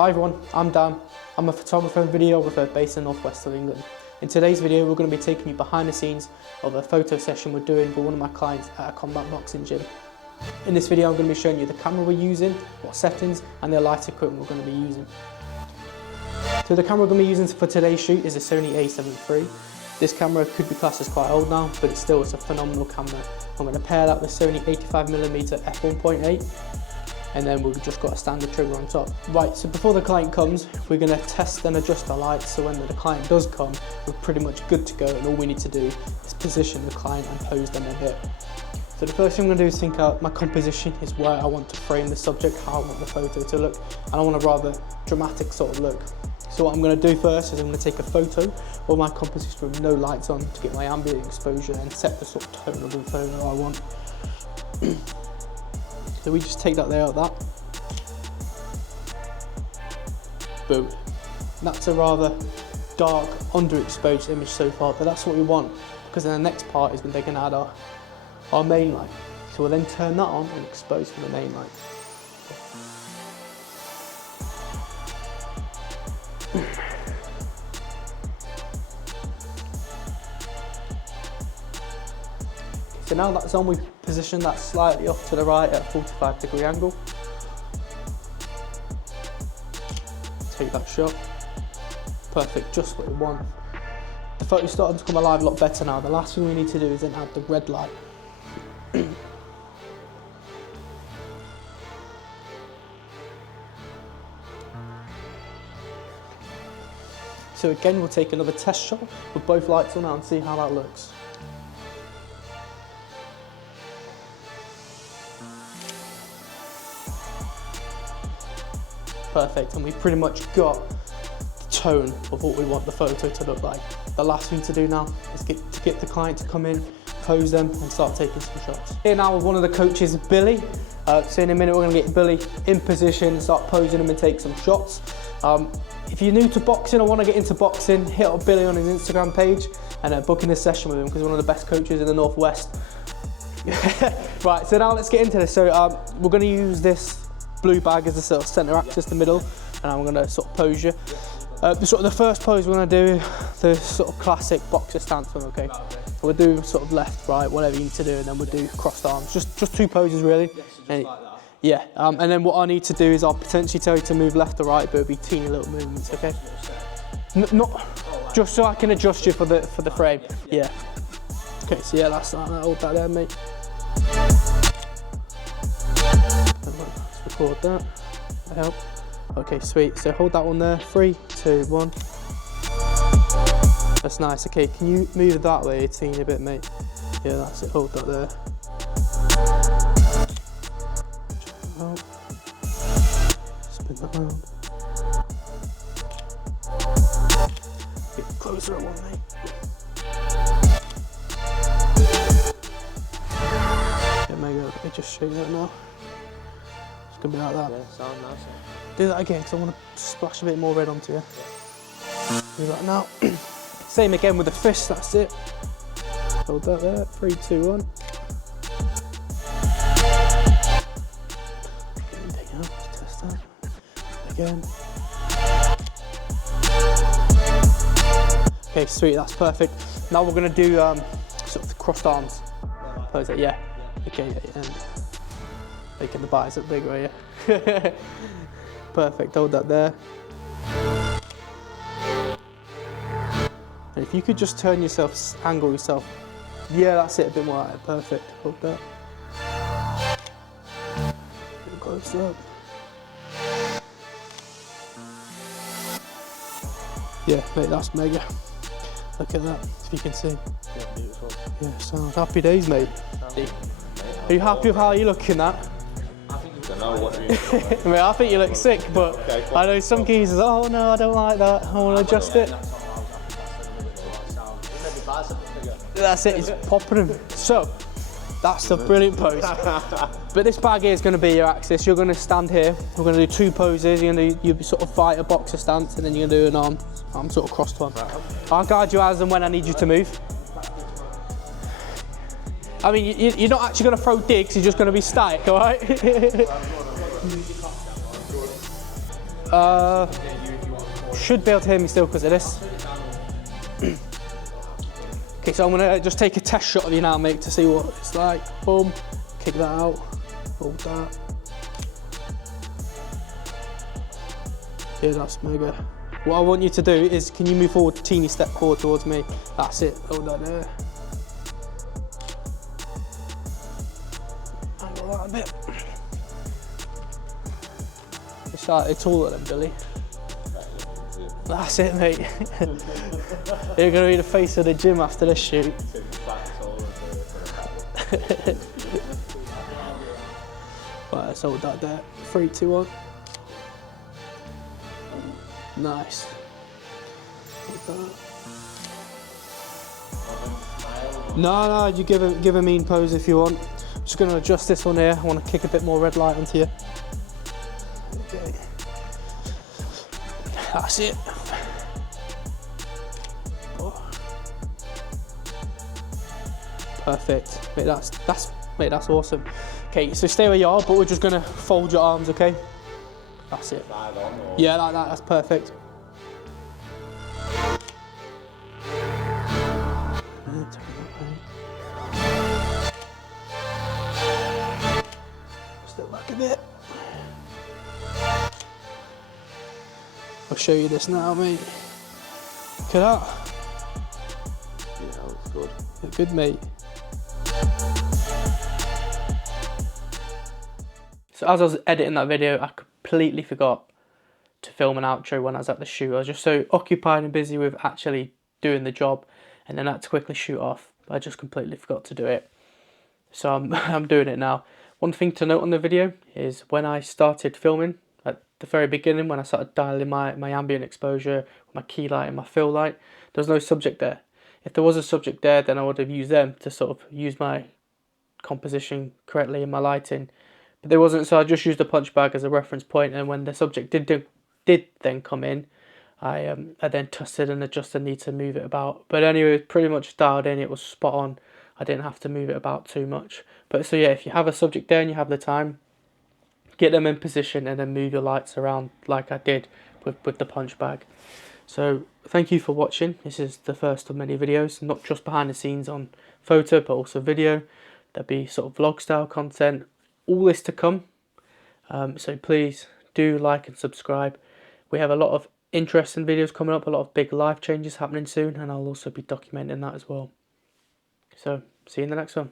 Hi everyone, I'm Dan. I'm a photographer and videographer based in the northwest of England. In today's video we're going to be taking you behind the scenes of a photo session we're doing for one of my clients at a combat boxing gym. In this video I'm going to be showing you the camera we're using, what settings and the light equipment we're going to be using. So the camera we're going to be using for today's shoot is a Sony A7 III. This camera could be classed as quite old now, but it's still a phenomenal camera. I'm going to pair that with Sony 85mm f1.8. and then we've just got a standard trigger on top. Right, so before the client comes, we're going to test and adjust our lights, so when the client does come, we're pretty much good to go, and all we need to do is position the client and pose them a bit. So the first thing I'm going to do is think out my composition is where I want to frame the subject, how I want the photo to look, and I want a rather dramatic sort of look. So what I'm going to do first is I'm going to take a photo of my composition with no lights on to get my ambient exposure and set the sort of tone of the photo I want. So we just take that there like that. Boom. That's a rather dark, underexposed image so far, but that's what we want, because then the next part is when they can add our main light. So we'll then turn that on and expose for the main light. So now that's on, we position that slightly off to the right at a 45-degree angle. Take that shot. Perfect, just what we want. The photo's starting to come alive a lot better now. The last thing we need to do is then add the red light. So again, we'll take another test shot with both lights on now and see how that looks. Perfect, and we've pretty much got the tone of what we want the photo to look like. The last thing to do now is get the client to come in, pose them and start taking some shots. Here now with one of the coaches, Billy. So in a minute we're going to get Billy in position and start posing him and take some shots. If you're new to boxing or want to get into boxing, hit up Billy on his Instagram page and book in a session with him, because he's one of the best coaches in the northwest. Right, so now let's get into this. So we're going to use this blue bag as a sort of centre axis, the middle, and I'm going to sort of pose you. The first pose we're going to do the sort of classic boxer stance one, okay? So we'll do sort of left, right, whatever you need to do, and then we'll do crossed arms. Just two poses really. And, yeah, and then what I need to do is I'll potentially tell you to move left or right, but it'll be teeny little movements, okay? Not just so I can adjust you for the frame. Yeah. Okay, so yeah, that's that. Hold that there, mate. Record that. I help. Okay, sweet. So hold that one there. 3, 2, 1. That's nice. Okay, can you move that way a teeny bit, mate? Yeah, that's it. Hold that there. Spin that around. Get closer at one, mate. Yeah, maybe I'll just shake that now. It's gonna be like that. Yeah, sound nice. Do that again, because I want to splash a bit more red onto you. Yeah. Do that now. Same again with the fist, that's it. Hold that there. 3, 2, 1. Take it out, let's test that. Again. Okay, sweet, that's perfect. Now we're going to do sort of the crossed arms. Pose it, yeah. Okay, yeah, and making the bicep bigger, yeah. Perfect, hold that there. And if you could just turn yourself, angle yourself. Yeah, that's it, a bit more like it. Perfect, hold that. Get close up. Yeah, mate, that's mega. Look at that, if you can see. Yeah, beautiful. Yeah, sound happy days, mate. Are you happy with how you look in that? I don't know what you I think you look sick, but okay, I know some geezers, oh no, I don't like that, I want to adjust it. That's it, it's popping them. So, that's the brilliant pose. But this bag here is going to be your axis. You're going to stand here. We're going to do two poses. You're going to you sort of fight a boxer stance, and then you're going to do an arm sort of crossed one. I'll guide you as and when I need you to move. I mean, you're not actually going to throw digs, you're just going to be static, all right? Should be able to hear me still because of this. Okay, so I'm gonna just take a test shot of you now, mate, to see what it's like. Boom, kick that out, hold that. Yeah, that's mega. What I want you to do is, can you move forward a teeny step forward towards me? That's it, hold that there. Angle that a bit. It's slightly taller than Billy. That's it, mate. You're going to be the face of the gym after this shoot. Right, let's hold that there. 3, 2, 1. Nice. No, you give a mean pose if you want. I'm just going to adjust this one here. I want to kick a bit more red light onto you. Okay. That's it. Perfect. Mate, that's awesome. Okay, so stay where you are, but we're just gonna fold your arms, okay? That's it. Yeah, like that, that's perfect. Step back a bit. I'll show you this now, mate. Look at that. Yeah, that looks good. Look good, mate. So as I was editing that video, I completely forgot to film an outro when I was at the shoot. I was just so occupied and busy with actually doing the job, and then I had to quickly shoot off. I just completely forgot to do it. So I'm doing it now. One thing to note on the video is when I started filming, at the very beginning, when I started dialing my ambient exposure, my key light and my fill light, there was no subject there. If there was a subject there, then I would have used them to sort of use my composition correctly in my lighting. But there wasn't, so I just used a punch bag as a reference point, and when the subject did then come in, I then tested and adjusted, need to move it about. But anyway, it was pretty much dialed in, it was spot on. I didn't have to move it about too much. But so yeah, if you have a subject there and you have the time, get them in position and then move your lights around like I did with the punch bag. So thank you for watching. This is the first of many videos, not just behind the scenes on photo, but also video. There'll be sort of vlog style content, all this to come. So please do like and subscribe. We have a lot of interesting videos coming up, a lot of big life changes happening soon, and I'll also be documenting that as well. So see you in the next one.